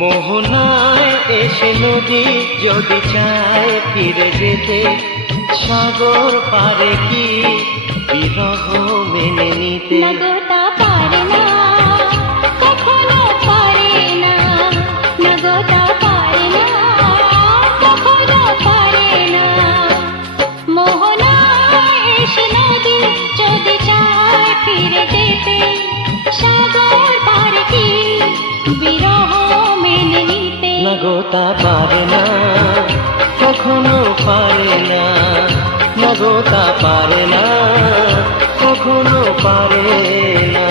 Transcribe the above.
মোহনায় এসে নদী যদি চায় ফিরে যেতে, সাগর পারে কি বিরহ মেনে নিতে? নগতা পারে না, কখনো পারে না, নগতা পারে না, কখনো পারে না। মোহনায় এসে নদী যদি চায় ফিরে যেতে, সাগর পারে কি বিরহ মেনে নিতে? নগতা পারে না, কখনো পারে না, নগতা পারে না, কখনো পারে না।